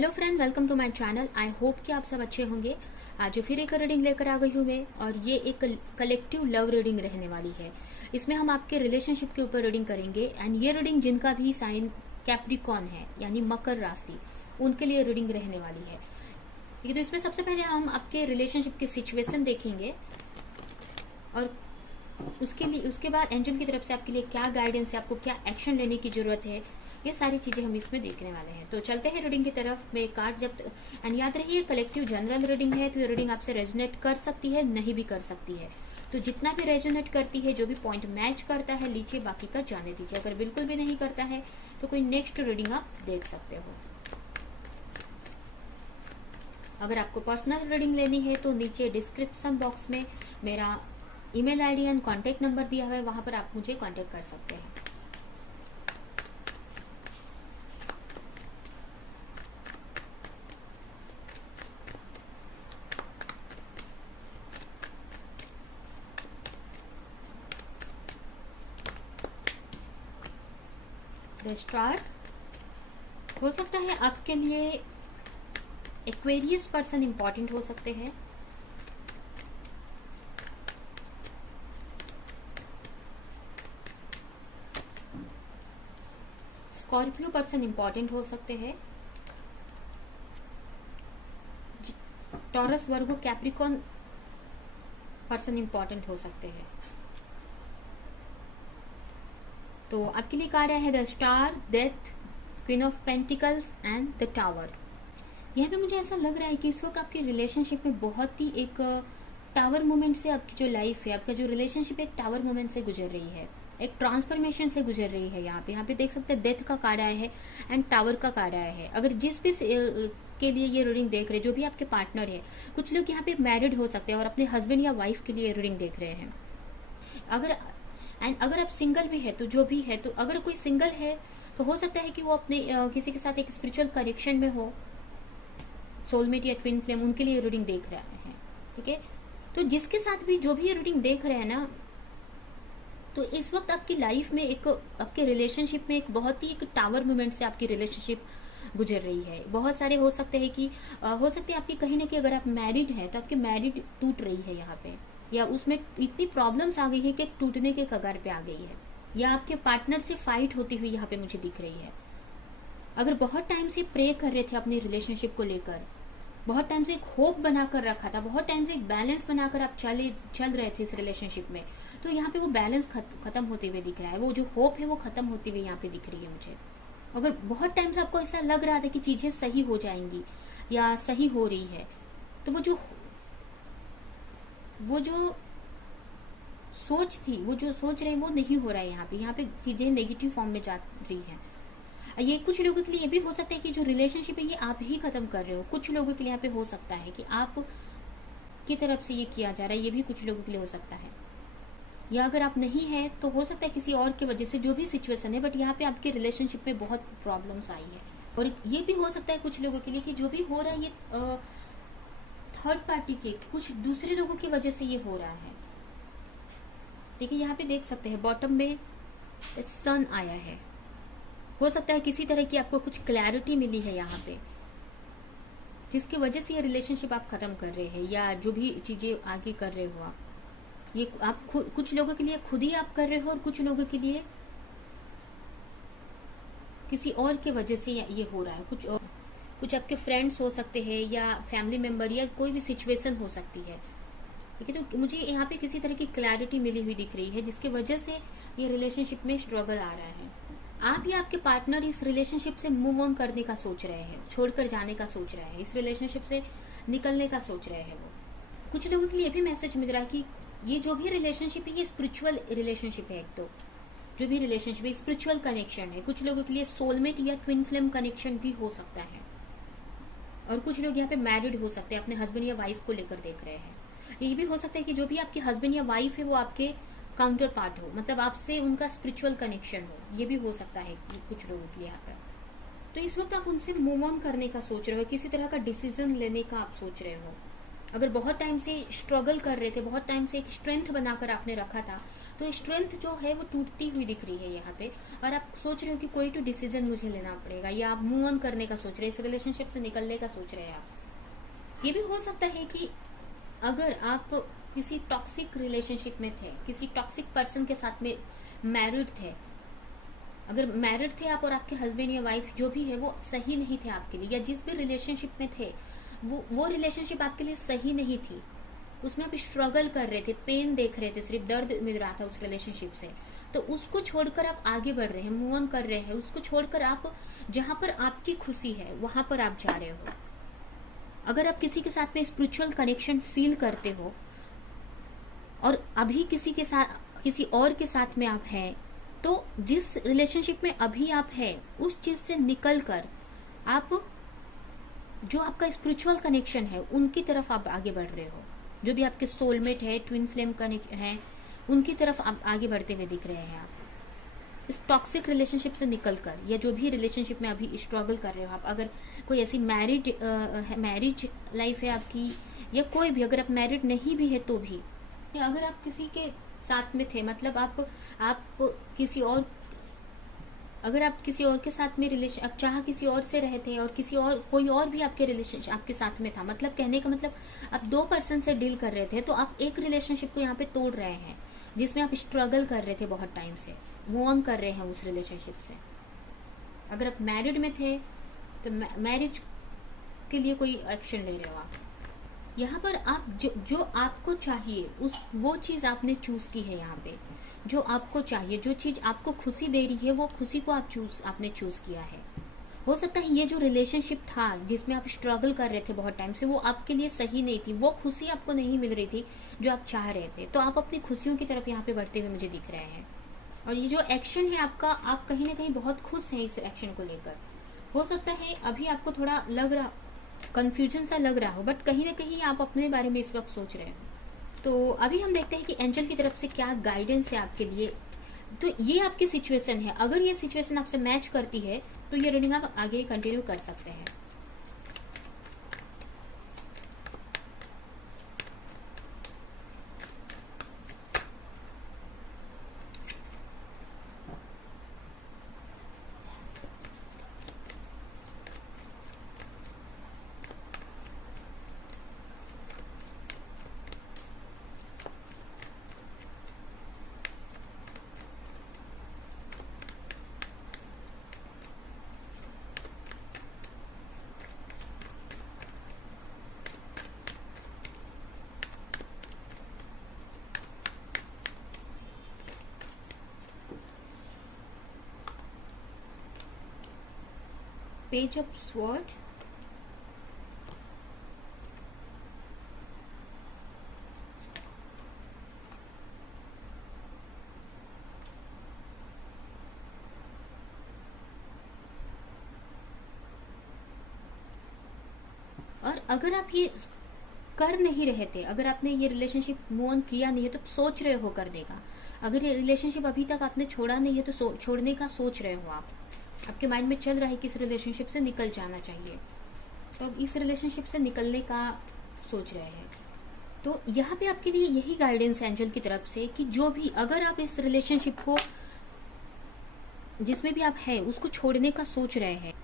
Hello friend, welcome to my channel. I hope कि आप सब अच्छे होंगे। आज फिर एक रीडिंग लेकर आ गई हूँ मैं, और ये एक कलेक्टिव लव रीडिंग रहने वाली है। इसमें हम आपके रिलेशनशिप के ऊपर रीडिंग करेंगे। एंड ये रीडिंग जिनका भी साइन कैप्रिकॉर्न है यानी मकर राशि, उनके लिए रीडिंग रहने वाली है। ठीक है, तो इसमें सबसे पहले हम आपके रिलेशनशिप की सिचुएशन देखेंगे, और उसके बाद एंजल की तरफ से आपके लिए क्या गाइडेंस है, आपको क्या एक्शन लेने की जरूरत है, ये सारी चीजें हम इसमें देखने वाले हैं। तो चलते हैं रीडिंग की तरफ। मैं कार्ड जब एंड याद रहिए कलेक्टिव जनरल रीडिंग है, तो ये रीडिंग आपसे रेजोनेट कर सकती है, नहीं भी कर सकती है। तो जितना भी रेजोनेट करती है, जो भी पॉइंट मैच करता है लीजिए, बाकी का जाने दीजिए। अगर बिल्कुल भी नहीं करता है तो कोई नेक्स्ट रीडिंग आप देख सकते हो। अगर आपको पर्सनल रीडिंग लेनी है तो नीचे डिस्क्रिप्शन बॉक्स में मेरा email ID and contact number दिया हुआ है, वहां पर आप मुझे कॉन्टेक्ट कर सकते हैं। द स्टार हो सकता है आपके लिए एक्वेरियस पर्सन इंपॉर्टेंट हो सकते हैं। स्कॉर्पियो पर्सन इंपॉर्टेंट हो सकते हैं। Taurus Virgo Capricorn person important हो सकते हैं। तो आपके लिए कार्ड है the star, death, queen of pentacles and the tower. यहाँ पे मुझे ऐसा लग रहा है कि इस वक्त आपकी रिलेशनशिप में बहुत ही एक टावर मोमेंट से आपकी जो लाइफ है, आपका जो रिलेशनशिप एक टावर मोमेंट से गुजर रही है, एक ट्रांसफॉर्मेशन से गुजर रही है। यहाँ पे देख सकते हैं डेथ का कार्ड आया है एंड टावर का कार्ड आया है। अगर जिस भी के लिए ये रीडिंग देख रहे हैं, जो भी आपके पार्टनर है, कुछ लोग यहाँ पे मैरिड हो सकते हैं और अपने हस्बैंड या वाइफ के लिए रीडिंग देख रहे हैं। अगर आप सिंगल भी है तो जो भी है, तो अगर कोई सिंगल है तो हो सकता है कि वो अपने किसी के साथ एक स्पिरिचुअल कनेक्शन में हो, सोलमेट या ट्विन फ्लेम, उनके लिए रीडिंग देख रहे हैं। ठीक है, तो जिसके साथ भी जो भी ये रीडिंग देख रहे हैं ना, तो इस वक्त आपकी लाइफ में एक आपके रिलेशनशिप में एक बहुत ही एक टावर मोमेंट से आपकी रिलेशनशिप गुजर रही है। बहुत सारे हो सकते हैं कि हो सकते हैं आपकी कहीं ना कहीं, अगर आप मैरिड हैं तो आपकी मैरिड टूट रही है यहाँ पे, या उसमें इतनी प्रॉब्लम्स आ गई है कि टूटने के कगार पे आ गई है, या आपके पार्टनर से फाइट होती हुई यहाँ पे मुझे दिख रही है। अगर बहुत टाइम से प्रे कर रहे थे अपनी रिलेशनशिप को लेकर, बहुत टाइम से एक होप बनाकर रखा था, बहुत टाइम से एक बैलेंस बनाकर आप चल रहे थे इस रिलेशनशिप में, तो यहाँ पे वो बैलेंस खत्म होते हुए दिख रहा है। वो जो होप है वो खत्म होती हुई यहाँ पे दिख रही है मुझे। अगर बहुत टाइम से आपको ऐसा लग रहा था कि चीजें सही हो जाएंगी या सही हो रही है, तो वो जो सोच थी, वो जो सोच रहे हैं वो नहीं हो रहा है। यहाँ पे चीजें नेगेटिव फॉर्म में जा रही है। ये कुछ लोगों के लिए ये भी हो सकता है कि जो रिलेशनशिप है ये आप ही खत्म कर रहे हो। कुछ लोगों के लिए यहाँ पे हो सकता है कि आप की तरफ से ये किया जा रहा है, ये भी कुछ लोगों के लिए हो सकता है। या अगर आप नहीं है तो हो सकता है किसी और की वजह से, जो भी सिचुएशन है, बट यहाँ पे आपके रिलेशनशिप में बहुत प्रॉब्लम्स आई है। और ये भी हो सकता है कुछ लोगों के लिए कि जो भी हो रहा है ये थर्ड पार्टी के कुछ दूसरे लोगों की वजह से ये हो रहा है। देखिए यहाँ पे देख सकते हैं बॉटम में सन आया है। हो सकता है किसी तरह की आपको कुछ क्लैरिटी मिली है यहाँ पे, जिसकी वजह से ये रिलेशनशिप आप खत्म कर रहे हैं, या जो भी चीजें आगे कर रहे हो आप, ये आप कुछ लोगों के लिए खुद ही आप कर रहे हो, और कुछ लोगों के लिए किसी और की वजह से ये हो रहा है। कुछ आपके फ्रेंड्स हो सकते हैं, या फैमिली मेंबर, या कोई भी सिचुएशन हो सकती है। ठीक है, तो मुझे यहाँ पे किसी तरह की क्लैरिटी मिली हुई दिख रही है, जिसकी वजह से ये रिलेशनशिप में स्ट्रगल आ रहा है। आप या आपके पार्टनर इस रिलेशनशिप से मूव ऑन करने का सोच रहे हैं, छोड़कर जाने का सोच रहे हैं, इस रिलेशनशिप से निकलने का सोच रहे हैं। वो कुछ लोगों के लिए भी मैसेज मिल रहा है कि ये जो भी रिलेशनशिप है ये स्पिरिचुअल रिलेशनशिप है। एक तो जो भी रिलेशनशिप है स्पिरिचुअल कनेक्शन है। कुछ लोगों के लिए सोलमेट या ट्विन फ्लेम कनेक्शन भी हो सकता है, और कुछ लोग यहाँ पे मैरिड हो सकते हैं, अपने हस्बैंड या वाइफ को लेकर देख रहे हैं। ये भी हो सकता है कि जो भी आपके हस्बैंड या वाइफ है वो आपके काउंटर पार्ट हो, मतलब आपसे उनका स्पिरिचुअल कनेक्शन हो। ये भी हो सकता है कुछ लोगों के लिए यहाँ पर। तो इस वक्त आप उनसे मूव ऑन करने का सोच रहे हो, किसी तरह का डिसीजन लेने का आप सोच रहे हो। अगर बहुत टाइम से स्ट्रगल कर रहे थे, बहुत टाइम से एक स्ट्रेंथ बनाकर आपने रखा था, तो स्ट्रेंथ जो है वो टूटती हुई दिख रही है यहाँ पे, और आप सोच रहे हो कि कोई तो डिसीजन मुझे लेना पड़ेगा, या आप मूव ऑन करने का सोच रहे हैं, इस रिलेशनशिप से निकलने का सोच रहे हैं आप। ये भी हो सकता है कि अगर आप किसी टॉक्सिक रिलेशनशिप में थे, किसी टॉक्सिक पर्सन के साथ में मैरिड थे, अगर मैरिड थे आप और आपके हस्बैंड या वाइफ जो भी है वो सही नहीं थे आपके लिए, या जिस भी रिलेशनशिप में थे वो रिलेशनशिप आपके लिए सही नहीं थी, उसमें आप स्ट्रगल कर रहे थे, पेन देख रहे थे, सिर्फ दर्द मिल रहा था उस रिलेशनशिप से, तो उसको छोड़कर आप आगे बढ़ रहे हैं, मूव ऑन कर रहे हैं, उसको छोड़कर आप जहां पर आपकी खुशी है वहां पर आप जा रहे हो। अगर आप किसी के साथ में स्पिरिचुअल कनेक्शन फील करते हो और अभी किसी और के साथ में आप हैं, तो जिस रिलेशनशिप में अभी आप हैं उस चीज से निकलकर आप जो आपका स्पिरिचुअल कनेक्शन है उनकी तरफ आप आगे बढ़ रहे हो, जो भी आपके सोलमेट है, ट्विन फ्लेम कनेक्ट है, उनकी तरफ आप आगे बढ़ते हुए दिख रहे हैं। आप इस टॉक्सिक रिलेशनशिप से निकलकर, या जो भी रिलेशनशिप में अभी स्ट्रगल कर रहे हो आप, अगर कोई ऐसी मैरिज लाइफ है आपकी, या कोई भी, अगर आप मैरिड नहीं भी है तो भी, या अगर आप किसी के साथ में थे, मतलब आप किसी और, अगर आप किसी और के साथ में रिलेशन, आप चाह किसी और से रहे थे और किसी और, कोई और भी आपके रिलेशन आपके साथ में था, मतलब कहने का मतलब आप दो पर्सन से डील कर रहे थे, तो आप एक रिलेशनशिप को यहाँ पे तोड़ रहे हैं जिसमें आप स्ट्रगल कर रहे थे बहुत टाइम से, मूव ऑन कर रहे हैं उस रिलेशनशिप से। अगर आप मैरिड में थे तो मैरिज के लिए कोई एक्शन ले रहे हो आप, यहाँ पर आप जो आपको चाहिए वो चीज आपने चूज की है। यहाँ पे जो आपको चाहिए, जो चीज आपको खुशी दे रही है, वो खुशी को आपने चूज किया है। हो सकता है ये जो रिलेशनशिप था जिसमें आप स्ट्रगल कर रहे थे बहुत टाइम से, वो आपके लिए सही नहीं थी, वो खुशी आपको नहीं मिल रही थी जो आप चाह रहे थे, तो आप अपनी खुशियों की तरफ यहाँ पे बढ़ते हुए मुझे दिख रहे हैं। और ये जो एक्शन है आपका, आप कहीं ना कहीं बहुत खुश हैं इस एक्शन को लेकर। हो सकता है अभी आपको थोड़ा कंफ्यूजन सा लग रहा हो, बट कहीं ना कहीं आप अपने बारे में इस वक्त सोच रहे हो। तो अभी हम देखते हैं कि एंजल की तरफ से क्या गाइडेंस है आपके लिए। तो ये आपकी सिचुएशन है, अगर ये सिचुएशन आपसे मैच करती है तो ये रीडिंग आप आगे कंटिन्यू कर सकते हैं। पेज ऑफ स्वॉर्ड, और अगर आप ये कर नहीं रहे थे, अगर आपने ये रिलेशनशिप मूव ऑन किया नहीं है तो सोच रहे हो कर देगा। अगर ये रिलेशनशिप अभी तक आपने छोड़ा नहीं है तो छोड़ने का सोच रहे हो आप, आपके माइंड में चल रहा है कि इस रिलेशनशिप से निकल जाना चाहिए, तो अब इस रिलेशनशिप से निकलने का सोच रहे हैं। तो यहाँ पे आपके लिए यही गाइडेंस है एंजल की तरफ से कि जो भी, अगर आप इस रिलेशनशिप को जिसमें भी आप हैं उसको छोड़ने का सोच रहे हैं,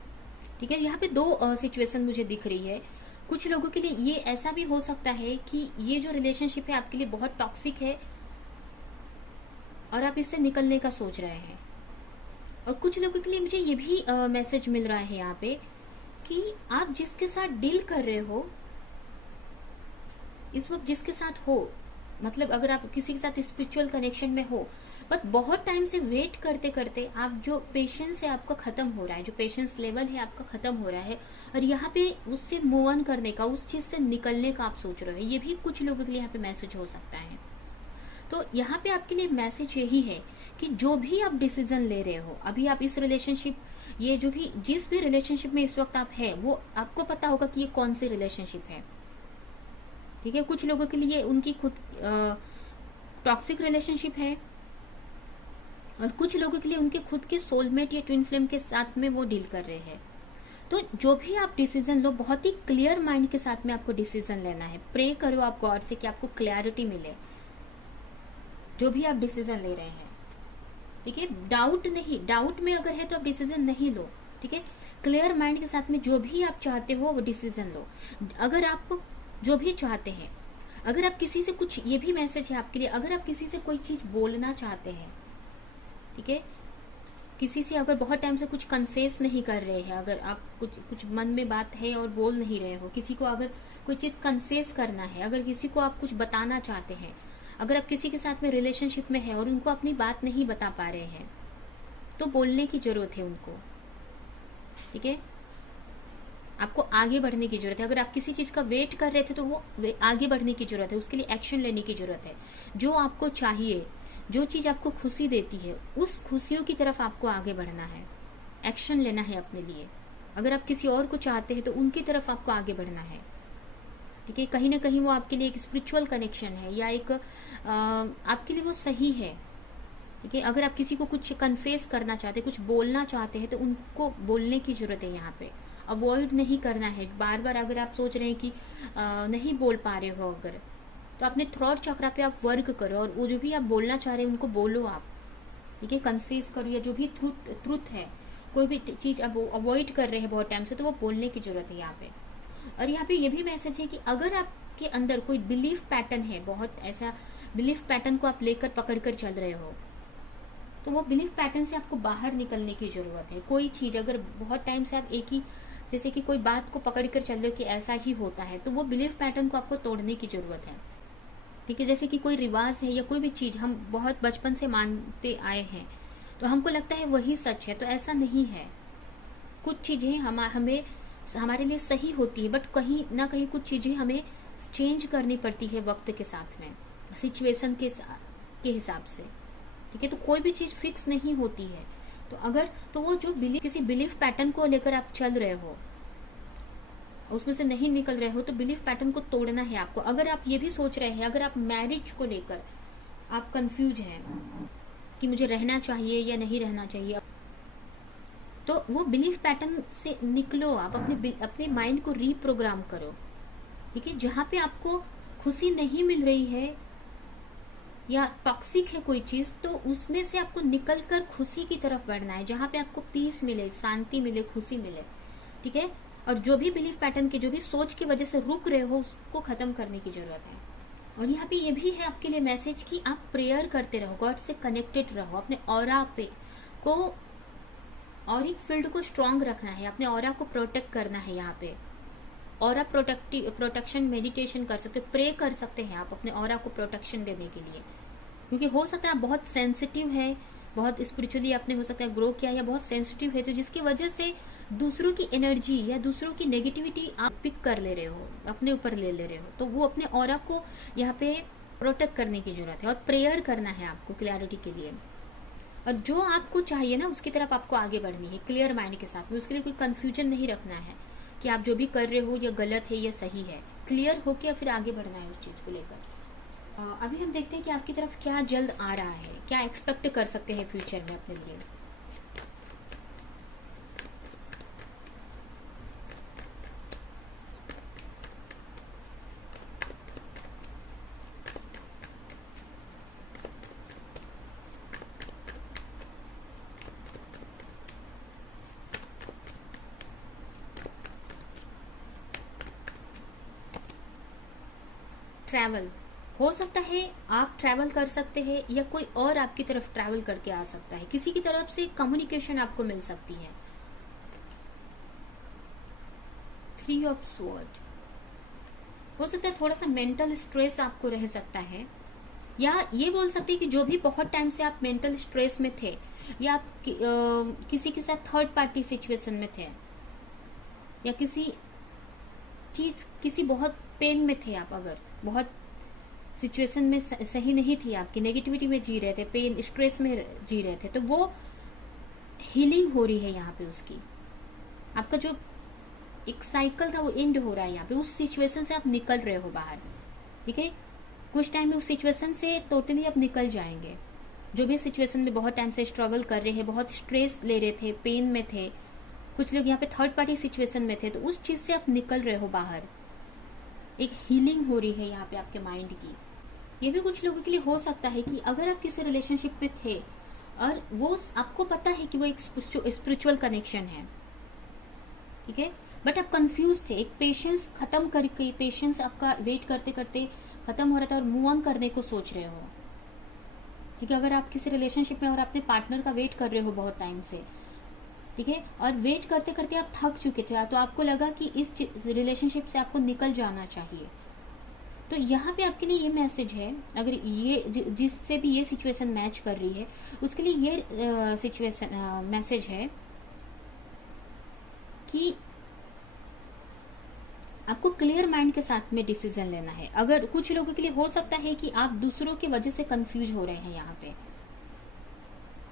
ठीक है। यहाँ पे दो सिचुएशन मुझे दिख रही है। कुछ लोगों के लिए ये ऐसा भी हो सकता है कि ये जो रिलेशनशिप है आपके लिए बहुत टॉक्सिक है और आप इससे निकलने का सोच रहे हैं। और कुछ लोगों के लिए मुझे ये भी मैसेज मिल रहा है यहाँ पे कि आप जिसके साथ डील कर रहे हो इस वक्त, जिसके साथ हो, मतलब अगर आप किसी के साथ स्पिरिचुअल कनेक्शन में हो, बट बहुत टाइम से वेट करते करते आप, जो पेशेंस है आपका खत्म हो रहा है, जो पेशेंस लेवल है आपका खत्म हो रहा है, और यहाँ पे उससे मूव ऑन करने का, उस चीज से निकलने का आप सोच रहे हो। ये भी कुछ लोगों के लिए यहाँ पे मैसेज हो सकता है। तो यहाँ पे आपके लिए मैसेज यही है कि जो भी आप डिसीजन ले रहे हो, अभी आप इस रिलेशनशिप, ये जो भी, जिस भी रिलेशनशिप में इस वक्त आप है, वो आपको पता होगा कि ये कौन सी रिलेशनशिप है, ठीक है। कुछ लोगों के लिए उनकी खुद टॉक्सिक रिलेशनशिप है, और कुछ लोगों के लिए उनके खुद के सोलमेट या ट्विन फ्लेम के साथ में वो डील कर रहे हैं। तो जो भी आप डिसीजन लो, बहुत ही क्लियर माइंड के साथ में आपको डिसीजन लेना है। प्रे करो आप गॉड से कि आपको क्लैरिटी मिले, जो भी आप डिसीजन ले रहे हैं, ठीक है। डाउट नहीं, डाउट में अगर है तो आप डिसीजन नहीं लो, ठीक है। क्लियर माइंड के साथ में जो भी आप चाहते हो वो डिसीजन लो। अगर आप जो भी चाहते हैं, अगर आप किसी से कुछ, ये भी मैसेज है आपके लिए, अगर आप किसी से कोई चीज बोलना चाहते हैं, ठीक है, किसी से अगर बहुत टाइम से कुछ कन्फेस नहीं कर रहे हैं, अगर आप कुछ मन में बात है और बोल नहीं रहे हो, किसी को अगर कोई चीज कन्फेस करना है, अगर किसी को आप कुछ बताना चाहते हैं, अगर आप किसी के साथ में रिलेशनशिप में है और उनको अपनी बात नहीं बता पा रहे हैं, तो बोलने की जरूरत है उनको, ठीक है। आपको आगे बढ़ने की जरूरत है। अगर आप किसी चीज का वेट कर रहे थे तो वो आगे बढ़ने की जरूरत है, उसके लिए एक्शन लेने की जरूरत है। जो आपको चाहिए, जो चीज आपको खुशी देती है, उस खुशियों की तरफ आपको आगे बढ़ना है, एक्शन लेना है अपने लिए। अगर आप किसी और को चाहते हैं तो उनकी तरफ आपको आगे बढ़ना है, ठीक है। कहीं ना कहीं वो आपके लिए एक स्पिरिचुअल कनेक्शन है या एक आपके लिए वो सही है, ठीक है। अगर आप किसी को कुछ कन्फेस करना चाहते, कुछ बोलना चाहते हैं, तो उनको बोलने की जरूरत है यहाँ पे, अवॉइड नहीं करना है। बार बार अगर आप सोच रहे हैं कि नहीं बोल पा रहे हो, अगर तो अपने थ्रोट चक्रा पे आप वर्क करो और वो जो भी आप बोलना चाह रहे हैं उनको बोलो आप, ठीक है। कन्फेस करो, या जो भी ट्रुथ है, कोई भी चीज अब अवॉइड कर रहे हैं बहुत टाइम से, तो वो बोलने की जरूरत है यहाँ पे। और यहाँ पे ये भी मैसेज है कि अगर आपके अंदर कोई बिलीफ पैटर्न है, बहुत ऐसा बिलीफ पैटर्न को आप लेकर पकड़ कर चल रहे हो, तो वो बिलीफ पैटर्न से आपको बाहर निकलने की जरूरत है। कोई चीज अगर बहुत टाइम से आप एक ही, जैसे कि कोई बात को पकड़ कर चल रहे हो कि ऐसा ही होता है, तो वो बिलीफ पैटर्न को आपको तोड़ने की जरूरत है, ठीक है। जैसे कि कोई रिवाज है या कोई भी चीज हम बहुत बचपन से मानते आए हैं, तो हमको लगता है वही सच है, तो ऐसा नहीं है। कुछ चीजें हमें हमारे लिए सही होती है, बट कहीं ना कहीं कुछ चीजें हमें चेंज करनी पड़ती है वक्त के साथ में, सिचुएशन के हिसाब से, ठीक है। तो कोई भी चीज फिक्स नहीं होती है। तो अगर तो वो जो किसी बिलीफ पैटर्न को लेकर आप चल रहे हो, उसमें से नहीं निकल रहे हो, तो बिलीफ पैटर्न को तोड़ना है आपको। अगर आप ये भी सोच रहे हैं, अगर आप मैरिज को लेकर आप कंफ्यूज हैं कि मुझे रहना चाहिए या नहीं रहना चाहिए, तो वो बिलीफ पैटर्न से निकलो आप, अपने माइंड को रीप्रोग्राम करो, ठीक है। जहां पे आपको खुशी नहीं मिल रही है या टॉक्सिक है कोई चीज, तो उसमें से आपको निकलकर खुशी की तरफ बढ़ना है, जहां पे आपको पीस मिले, शांति मिले, खुशी मिले, ठीक है। और जो भी बिलीफ पैटर्न के, जो भी सोच की वजह से रुक रहे हो, उसको खत्म करने की जरूरत है। और यहाँ पे ये भी है आपके लिए मैसेज कि आप प्रेयर करते रहो, गॉड से कनेक्टेड रहो, अपने ऑरा पे को, ऑरिक फील्ड को स्ट्रांग रखना है, अपने ऑरा को प्रोटेक्ट करना है। यहाँ पे ऑरा प्रोटेक्शन मेडिटेशन कर सकते हो, प्रे कर सकते हैं आप अपने ऑरा को प्रोटेक्शन देने के लिए, क्योंकि हो सकता है आप बहुत सेंसिटिव है, बहुत स्पिरिचुअली आपने हो सकता है ग्रो किया, या बहुत सेंसिटिव है, तो जिसकी वजह से दूसरों की एनर्जी या दूसरों की नेगेटिविटी आप पिक कर ले रहे हो, अपने ऊपर ले रहे हो, तो वो अपने ऑरा को यहाँ पे प्रोटेक्ट करने की जरूरत है। और प्रेयर करना है आपको क्लैरिटी के लिए, और जो आपको चाहिए ना उसकी तरफ आपको आगे बढ़नी है क्लियर माइंड के साथ में। उसके लिए कोई कंफ्यूजन नहीं रखना है कि आप जो भी कर रहे हो ये गलत है या सही है, क्लियर होके फिर आगे बढ़ना है उस चीज को लेकर। अभी हम देखते हैं कि आपकी तरफ क्या जल्द आ रहा है, क्या एक्सपेक्ट कर सकते हैं फ्यूचर में अपने लिए। ट्रैवल हो सकता है, आप ट्रैवल कर सकते हैं, या कोई और आपकी तरफ ट्रैवल करके आ सकता है, किसी की तरफ से कम्युनिकेशन आपको मिल सकती है। 3 ऑफ स्वॉर्ड हो सकता है थोड़ा सा मेंटल स्ट्रेस आपको रह सकता है, या ये बोल सकते हैं कि जो भी बहुत टाइम से आप मेंटल स्ट्रेस में थे, या आप किसी के साथ थर्ड पार्टी सिचुएशन में थे, या किसी बहुत पेन में थे आप, अगर बहुत सिचुएशन में सही नहीं थी आपकी, नेगेटिविटी में जी रहे थे, पेन स्ट्रेस में जी रहे थे, तो वो हीलिंग हो रही है यहाँ पे उसकी। आपका जो एक साइकिल था वो एंड हो रहा है यहाँ पे, उस सिचुएशन से आप निकल रहे हो बाहर, ठीक है। कुछ टाइम में उस सिचुएशन से टोटली आप निकल जाएंगे। जो भी सिचुएशन में बहुत टाइम से स्ट्रगल कर रहे हैं, बहुत स्ट्रेस ले रहे थे, पेन में थे, कुछ लोग यहाँ पे थर्ड पार्टी सिचुएशन में थे, तो उस चीज से आप निकल रहे हो बाहर। एक हीलिंग हो रही है यहाँ पे आपके माइंड की, ये भी कुछ लोगों के लिए हो सकता है कि अगर आप किसी रिलेशनशिप में थे और वो आपको पता है कि वो एक स्पिरिचुअल कनेक्शन है, ठीक है, बट आप कंफ्यूज थे, एक पेशेंस खत्म करके, पेशेंस आपका वेट करते करते खत्म हो रहा था और मूव ऑन करने को सोच रहे हो, ठीक है। अगर आप किसी रिलेशनशिप में और अपने पार्टनर का वेट कर रहे हो बहुत टाइम से, ठीक है, और वेट करते करते आप थक चुके थे, तो आपको लगा कि इस रिलेशनशिप से आपको निकल जाना चाहिए, तो यहाँ पे आपके लिए ये मैसेज है, अगर ये जिससे भी ये सिचुएशन मैच कर रही है उसके लिए ये सिचुएशन मैसेज है कि आपको क्लियर माइंड के साथ में डिसीजन लेना है। अगर कुछ लोगों के लिए हो सकता है कि आप दूसरों की वजह से कंफ्यूज हो रहे हैं यहाँ पे,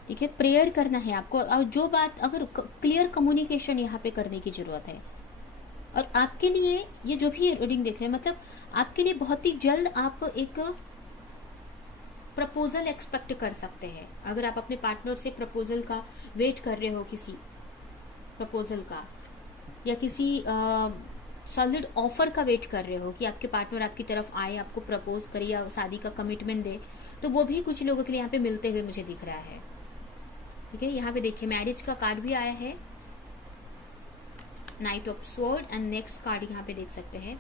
ठीक है, प्रेयर करना है आपको, और जो बात अगर क्लियर कम्युनिकेशन यहाँ पे करने की जरूरत है। और आपके लिए ये जो भी रीडिंग देख रहे हैं, मतलब आपके लिए बहुत ही जल्द आप एक प्रपोजल एक्सपेक्ट कर सकते हैं। अगर आप अपने पार्टनर से प्रपोजल का वेट कर रहे हो, किसी प्रपोजल का या किसी सॉलिड ऑफर का वेट कर रहे हो कि आपके पार्टनर आपकी तरफ आए, आपको प्रपोज करे या शादी का कमिटमेंट दे, तो वो भी कुछ लोगों के लिए यहाँ पे मिलते हुए मुझे दिख रहा है, ठीक है। यहाँ पे देखिए मैरिज का कार्ड भी आया है, night of sword, and next card यहाँ पे देख सकते हैं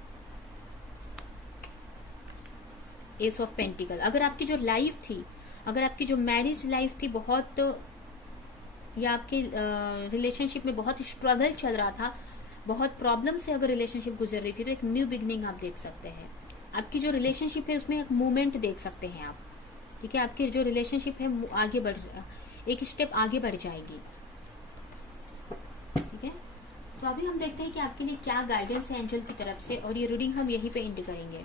एस ऑफ पेंटिकल। अगर आपकी जो लाइफ थी, अगर आपकी जो मैरिज लाइफ थी बहुत, या आपके रिलेशनशिप में बहुत स्ट्रगल चल रहा था, बहुत प्रॉब्लम से अगर रिलेशनशिप गुजर रही थी, तो एक न्यू बिगनिंग आप देख सकते हैं। आपकी जो रिलेशनशिप है उसमें एक मूवमेंट देख सकते हैं आप, ठीक है। आपकी जो रिलेशनशिप है आगे बढ़, एक स्टेप आगे बढ़ जाएगी, ठीक है। तो अभी हम देखते हैं कि आपके लिए क्या गाइडेंस है एंजल की तरफ से, और ये रीडिंग हम यहीं पे एंड करेंगे।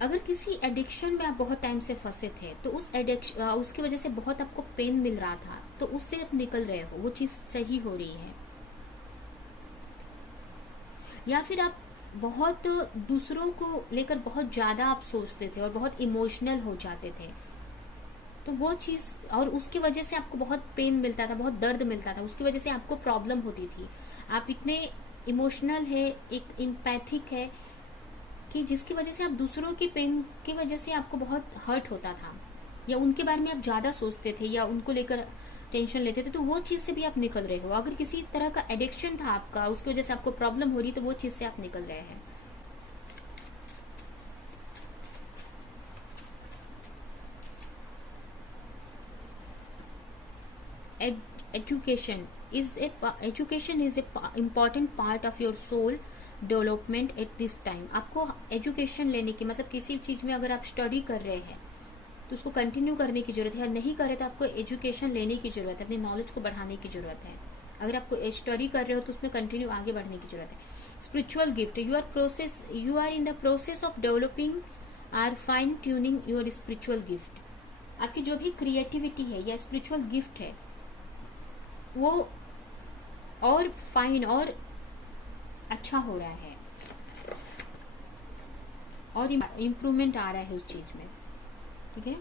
अगर किसी एडिक्शन में आप बहुत टाइम से फंसे थे, तो उस एडिक्शन उसकी वजह से बहुत आपको पेन मिल रहा था, तो उससे आप निकल रहे हो, वो चीज सही हो रही है। या फिर आप बहुत दूसरों को लेकर बहुत ज्यादा आप सोचते थे और बहुत इमोशनल हो जाते थे, तो वो चीज, और उसकी वजह से आपको बहुत पेन मिलता था, बहुत दर्द मिलता था, उसकी वजह से आपको प्रॉब्लम होती थी। आप इतने इमोशनल है, एक इम्पैथिक है कि जिसकी वजह से आप दूसरों की पेन की वजह से आपको बहुत हर्ट होता था, या उनके बारे में आप ज्यादा सोचते थे या उनको लेकर टेंशन लेते थे, तो वो चीज से भी आप निकल रहे हो। अगर किसी तरह का एडिक्शन था आपका, उसकी वजह से आपको प्रॉब्लम हो रही, तो वो चीज से आप निकल रहे हैं। Education is a important part of your soul development at this time. आपको एजुकेशन लेने की, मतलब किसी चीज में अगर आप स्टडी कर रहे हैं तो उसको कंटिन्यू करने की जरूरत है, नहीं कर रहे तो आपको एजुकेशन लेने की जरूरत है, अपनी नॉलेज को बढ़ाने की जरूरत है। अगर आपको स्टडी कर रहे हो तो उसमें कंटिन्यू आगे बढ़ने की जरूरत है। Spiritual gift, you are in the process of developing or fine tuning your spiritual gift. आपकी जो भी क्रिएटिविटी है या स्पिरिचुअल गिफ्ट है, वो और फाइन और अच्छा हो रहा है, और इम्प्रूवमेंट आ रहा है उस चीज में, ठीक है।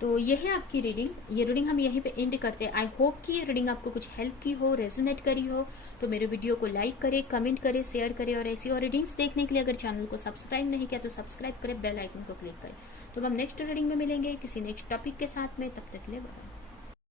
तो ये है आपकी रीडिंग, ये रीडिंग हम यहीं पे एंड करते हैं। आई होप कि ये रीडिंग आपको कुछ हेल्प की हो, रेजोनेट करी हो। तो मेरे वीडियो को लाइक करें, कमेंट करें, शेयर करें, और ऐसी और रीडिंग्स देखने के लिए अगर चैनल को सब्सक्राइब नहीं किया तो सब्सक्राइब करें, बेल आइकन को क्लिक करें। तो हम नेक्स्ट रीडिंग में मिलेंगे किसी नेक्स्ट टॉपिक के साथ में, तब तक के लिए बाय।